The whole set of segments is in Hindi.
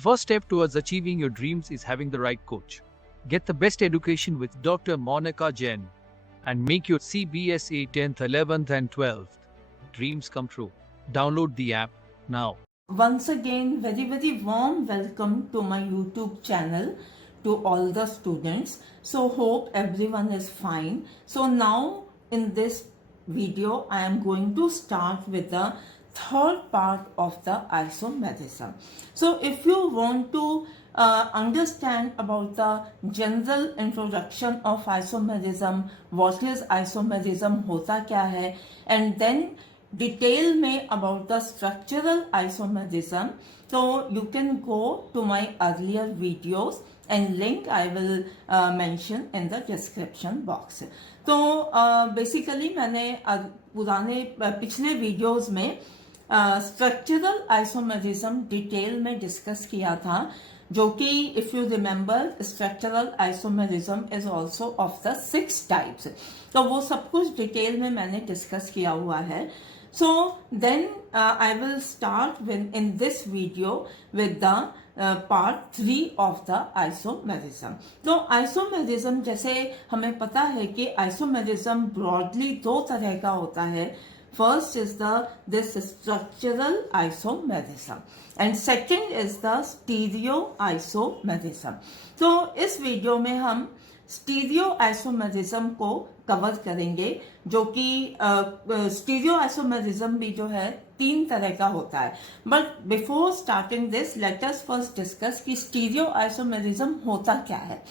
The first step towards achieving your dreams is having the right coach. Get the best education with Dr. Monica Jain and make your CBSE 10th, 11th, and 12th dreams come true. Download the app now. Once again, very warm welcome to my YouTube channel to all the students. So hope everyone is fine. So now in this video, I am going to start with the third part of the isomerism. So if you want to understand about the general introduction of isomerism, what is isomerism, होता क्या है, and then detail में about the structural isomerism, so you can go to my earlier videos and link I will mention in the description box. तो basically मैंने पुराने पिछले videos में स्ट्रक्चरल आइसोमेरिज्म डिटेल में डिस्कस किया था, जो कि if you remember structural isomerism is also of the 6 types. तो वो सब कुछ डिटेल में मैंने डिस्कस किया हुआ है. So then I will start with in this video with the part 3 of the isomerism. तो आइसोमेरिज्म जैसे हमें पता है कि आइसोमेरिज्म ब्रॉडली 2 तरह का होता है. First is this structural isomerism and second is the stereoisomerism. तो इस वीडियो में हम stereoisomerism को कवर करेंगे, जो कि stereoisomerism भी जो है 3 तरह का होता है. But before starting this let us first discuss कि stereoisomerism होता क्या है.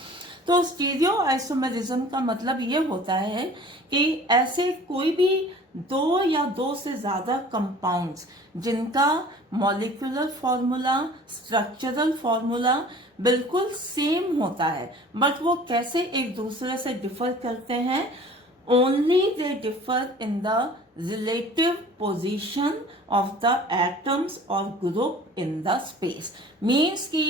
तो स्टीरियोआइसोमेरिज्म का मतलब ये होता है कि ऐसे कोई भी 2 या 2 से ज्यादा कंपाउंड्स जिनका मॉलिक्यूलर फॉर्मूला, स्ट्रक्चरल फॉर्मूला बिल्कुल सेम होता है, बट वो कैसे एक दूसरे से डिफर करते हैं, only they differ in the relative position of the atoms or group in the space. Means कि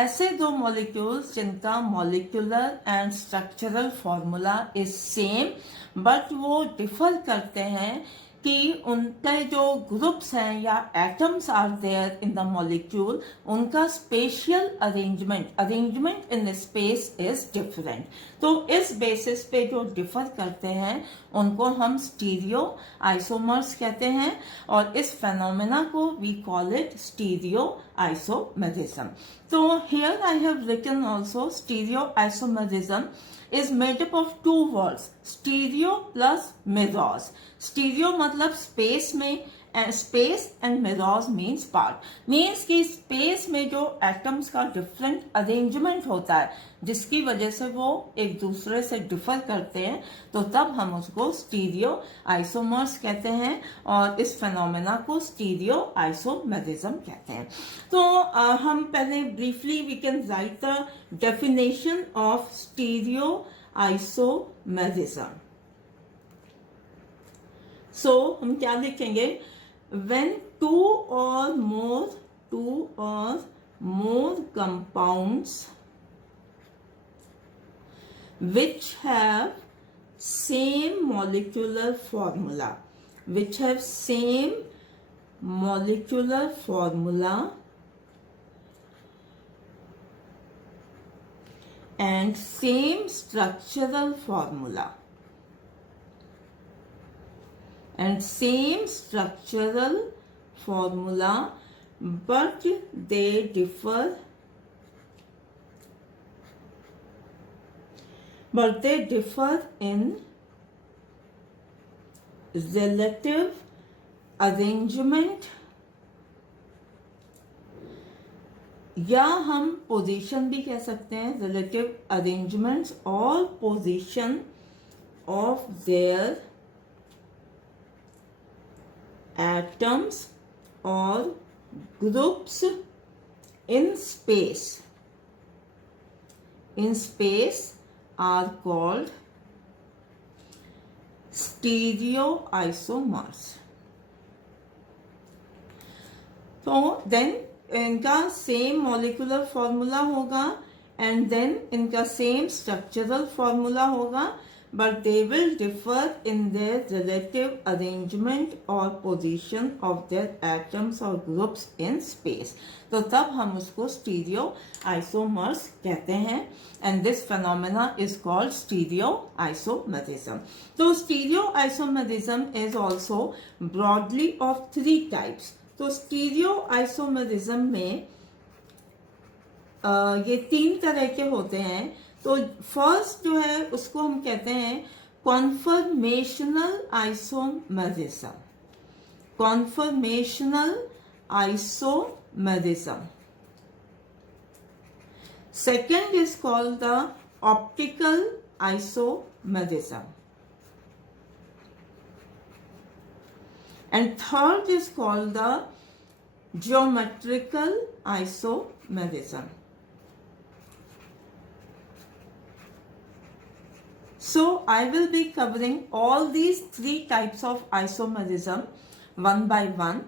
ऐसे 2 molecules जिनका molecular and structural formula is same, but वो differ करते हैं कि उनके जो ग्रुप्स हैं या atoms are there in the molecule, उनका spatial arrangement in space is different. तो इस बेसिस पे जो डिफर करते हैं उनको हम स्टीरियो आइसोमर्स कहते हैं, और इस फेनोमेना को we call it stereo isomerism. तो here I have written also stereo isomerism is made up of 2 words, stereo plus mirrors. Stereo मतलब स्पेस में, space and mirrors means part. Means कि स्पेस में जो एटम्स का डिफरेंट अरेंजमेंट होता है जिसकी वजह से वो एक दूसरे से डिफर करते हैं, तो तब हम उसको स्टीरियो आइसोमर्स कहते हैं और इस फेनोमेना को स्टीरियो आइसोमेरिज्म कहते हैं. तो हम पहले briefly we can write the definition of stereo isomerism. So हम क्या लिखेंगे, when 2 or more compounds which have same molecular formula and same structural formula but they differ in relative arrangement, या हम पोजीशन भी कह सकते हैं, रिलेटिव अरेंजमेंट्स और position of their atoms or groups in space are called stereoisomers. तो देन इनका सेम मॉलिक्यूलर फॉर्मूला होगा एंड देन इनका सेम स्ट्रक्चरल फॉर्मूला होगा, but they will differ in their relative arrangement or position of their atoms or groups in space. तो तब हम उसको स्टीरियो आइसोमर्स कहते हैं, and this phenomena is called stereoisomerism. तो stereoisomerism is also broadly of 3 types. तो stereoisomerism में ये 3 तरह के होते हैं. तो फर्स्ट जो है उसको हम कहते हैं conformational isomerism. Conformational isomerism. Second is called the optical isomerism. And third is called the geometrical isomerism. So I will be covering all these 3 types of isomerism one by one.